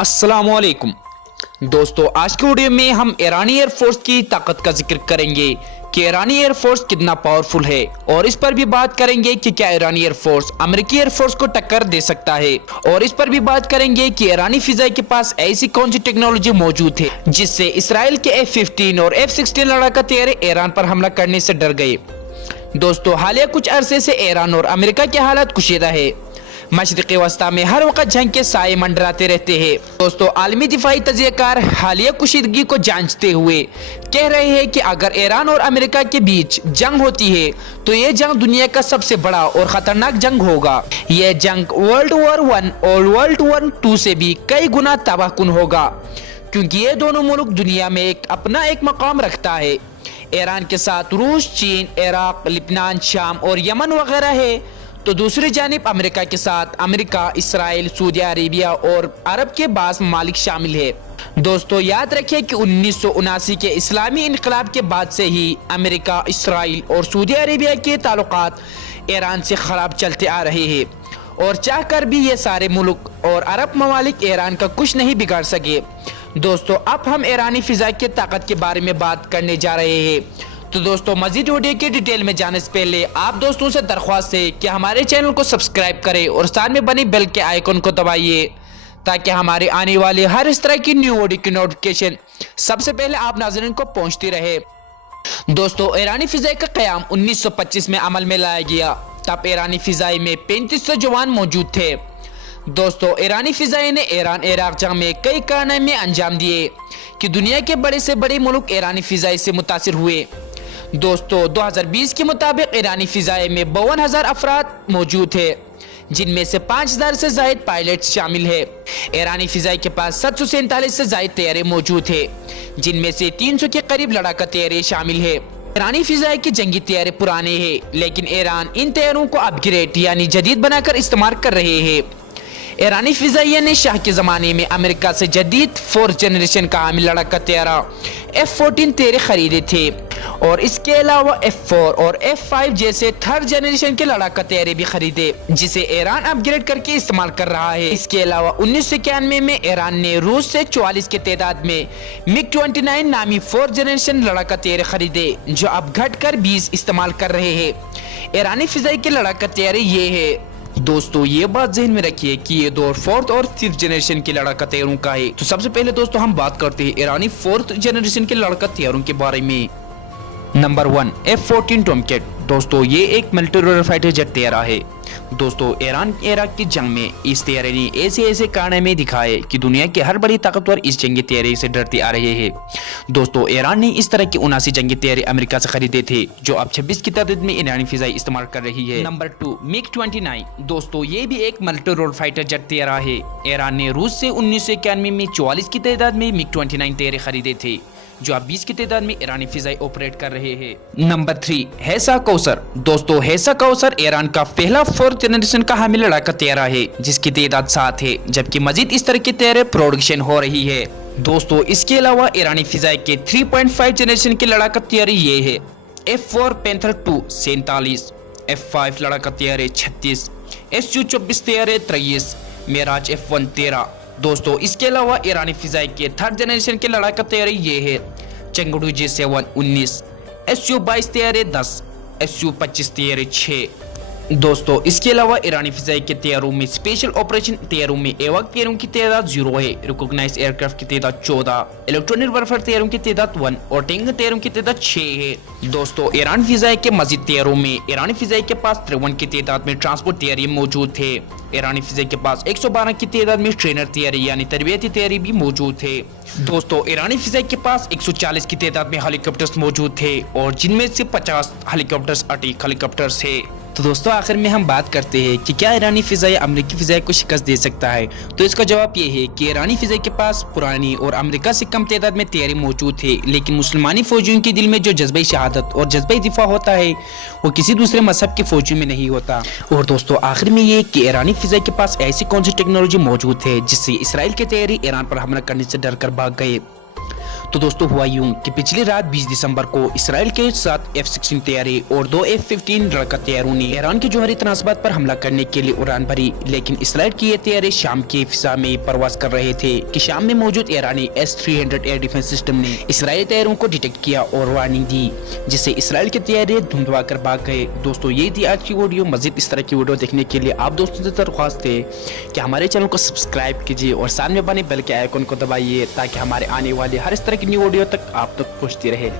अस्सलाम वालेकुम दोस्तों, आज की वीडियो में हम ईरानी एयरफोर्स की ताकत का जिक्र करेंगे कि ईरानी एयरफोर्स कितना पावरफुल है और इस पर भी बात करेंगे कि क्या ईरानी एयरफोर्स अमेरिकी एयरफोर्स को टक्कर दे सकता है और इस पर भी बात करेंगे कि ईरानी फिजाई के पास ऐसी कौन सी टेक्नोलॉजी मौजूद है जिससे इसराइल के F-15 और F-16 लड़ाका तैयार ईरान पर हमला करने से डर गए। दोस्तों, हालिया कुछ अरसे से ईरान और अमेरिका के हालात कुशीदा है। मशरिक़ वस्ता में हर वक्त जंग के साए मंडराते रहते हैं। दोस्तों, आलमी दिफाई तजज़ियाकार हालिया कुशीदगी को जांचते हुए कह रहे हैं कि अगर ईरान और अमेरिका के बीच जंग होती है तो ये जंग दुनिया का सबसे बड़ा और खतरनाक जंग होगा। यह जंग वर्ल्ड वॉर 1 और वर्ल्ड वॉर 2 से भी कई गुना तबाहकुन होगा, क्योंकि ये दोनों मुल्क दुनिया में अपना एक मकाम रखता है। ईरान के साथ रूस, चीन, इराक, लिबनान, शाम और यमन वगैरह है, तो दूसरी जानिब अमेरिका के साथ अमेरिका, इसराइल, सऊदी अरेबिया और अरब के बास ममालिक शामिल है। दोस्तों, याद रखिए कि 1979 के इस्लामी इनकलाब के बाद से ही अमेरिका, इसराइल और सऊदी अरेबिया के ताल्लुकात ईरान से खराब चलते आ रहे हैं और चाहकर भी ये सारे मुल्क और अरब ममालिक ईरान का कुछ नहीं बिगाड़ सके। दोस्तों, अब हम ईरानी फिजा की ताकत के बारे में बात करने जा रहे हैं। तो दोस्तों, मजीद वीडियो की डिटेल में जाने से पहले आप दोस्तों से दरख्वास्त है कि हमारे चैनल को सब्सक्राइब करें और साथ में बनी बेल के आइकन को दबाइए ताकि हमारे आने वाले हर इस तरह की न्यू वीडियो की नोटिफिकेशन सबसे पहले आप नाज़रीन को पहुंचती रहे। दोस्तों, ईरानी फिजाई का क़याम 1925 में अमल में लाया गया। तब ईरानी फिजाई में 3500 जवान मौजूद थे। दोस्तों, ईरानी फिजाई ने ईरान इराक जंग में कई कारनामे अंजाम दिए कि दुनिया के बड़े से बड़े मुल्क ईरानी फिजाई से मुतासिर हुए। दोस्तों, 2020 के मुताबिक ईरानी फिजाई में 52,000 अफराद मौजूद है, जिनमें से 5,000 से ज़ायद पायलट शामिल है। ईरानी फिजाई के पास 747 से ज़ायद तैयारे मौजूद है, जिनमें से 300 के करीब लड़ाका तैयारे शामिल है। ईरानी फिजाई के जंगी तैयारे पुराने हैं, लेकिन ईरान इन तैयारों को अपग्रेड यानी जदीद बनाकर इस्तेमाल कर रहे हैं। ईरानी फिजाइया ने शाह के ज़माने में अमेरिका से जदीद 4th जनरेशन का हामिल लड़ाका तैयारा F-14 तैयारे खरीदे थे और इसके अलावा F-4 और F-5 जैसे 3rd जनरेशन के लड़ाका तैयारे भी खरीदे, जिसे ईरान अपग्रेड करके इस्तेमाल कर रहा है। इसके अलावा 1991 में ईरान ने रूस से 44 के तादाद में MiG-29 नामी 4th जनरेशन लड़ाका तैयारे खरीदे, जो अब घटकर 20 इस्तेमाल कर रहे हैं। ईरानी फिजाई के लड़ाका तैयारे ये है। दोस्तों, ये बात ज़हन में रखिए कि ये दौर 4th और 5th जनरेशन के लड़ाका तैयारों का है। तो सबसे पहले दोस्तों हम बात करते हैं ईरानी 4th जनरेशन के लड़ाका तैयारों के बारे में। Number 1, F-14 Tomcat. दोस्तों, ये एक मिलिट्री फाइटर जेट तैयारा है। दोस्तों, ईरान इराक की जंग में इस तैयारे ने ऐसे कारनामे दिखाए कि दुनिया के हर बड़ी ताकतवर इस जंगी तैयारे से डरते आ रहे हैं। दोस्तों, ईरान ने इस तरह के 79 जंगी तैयारे अमेरिका से खरीदे थे, जो अब 26 की तादाद में ईरानी फिजाई इस्तेमाल कर रही है। Number 2, MiG-29। दोस्तों, ये भी एक मिलिट्री फाइटर जेट तैयारा है। ईरान ने रूस से 1991 में 44 की तादाद में MiG-29 तैयारे खरीदे थे, जो अब 20 की तादाद में ईरानी फिजाई ऑपरेट कर रहे हैं। नंबर 3, हैसा कौसर। दोस्तों, हैसा कौसर ईरान का पहला 4th जनरेशन का हामिल लड़ाका तैयारा है, जिसकी तादाद 7 है, जबकि मजीद इस तरह के तैयारे प्रोडक्शन हो रही है। दोस्तों, इसके अलावा ईरानी फिजाई के 3.5 जनरेशन के लड़ाका तैयारे ये है। F-4 पैंथर 2 47, F-5 लड़ाका तैयारे 36, Su-24 तैयारे 23, मेराज F-1 13। दोस्तों, इसके अलावा ईरानी फिजाई के 3rd जनरेशन के लड़ाका तैयारे ये है। चंगडू J-7 19, Su-22 तैयारे 10, Su-25 तैयारे 6। दोस्तों, इसके अलावा ईरानी फिजाई के तैयारों में स्पेशल ऑपरेशन तैयारों में एवाक तैयारों की तादाद 0 है, रिकॉग्नाइज एयरक्राफ्ट की तादाद 14, इलेक्ट्रॉनिक वारफेयर तैयारों की तादाद 1 और टैंक तैयारों की तादाद 6 है। दोस्तों, ईरान फिजाई के मजीद तैयारों में ईरानी फिजाई के पास 53 की तादाद में ट्रांसपोर्ट तैयारी मौजूद थे। ईरानी फिजाई के पास 112 की तादाद में ट्रेनर तैयारी यानी तरबियती तैयारी भी मौजूद थे। दोस्तों, ईरानी फिजाई के पास 140 की तादाद में हेलीकॉप्टर्स मौजूद थे और जिनमें से 50 हेलीकॉप्टर्स अटैक हेलीकॉप्टर्स है। तो दोस्तों, आखिर में हम बात करते हैं कि क्या ईरानी फिजाई अमेरिकी फिजाई को शिकस्त दे सकता है। तो इसका जवाब ये है कि ईरानी फिजाई के पास पुरानी और अमेरिका से कम तादाद में तैयारी मौजूद थे, लेकिन मुसलमानी फौजियों के दिल में जो जज्बे शहादत और जज्बे दिफा होता है वो किसी दूसरे मजहब के फौजियों में नहीं होता। और दोस्तों, आखिर में ये कि ईरानी फिजाई के पास ऐसी कौन सी टेक्नोलॉजी मौजूद है जिससे इसराइल के तैयारी ईरान पर हमला करने से डर कर भाग गए। तो दोस्तों हुआ यूं कि पिछली रात 20 दिसंबर को इसराइल के साथ F-16 तैयारी और 2 F-15 लड़ाका तैयारों ने ईरान के जौहरी तनासबात पर हमला करने के लिए उड़ान भरी, लेकिन इसराइल की ये तैयारी शाम की फिजा में परवाज कर रहे थे कि शाम में मौजूद ईरानी S-300 एयर डिफेंस सिस्टम ने इसराइली तैयारों को डिटेक्ट किया और वार्निंग दी, जिससे इसराइल के तैयारी धुंधवा कर भाग गए। दोस्तों ये थी आज की वीडियो। मजीद इस तरह की वीडियो देखने के लिए आप दोस्तों से दरख्वास्त है कि हमारे चैनल को सब्सक्राइब कीजिए और साथ में बने बेल के आइकन को दबाइए ताकि हमारे आने वाले हर इस तरह की न्यू वीडियो तक आप तक पहुंचती रहे।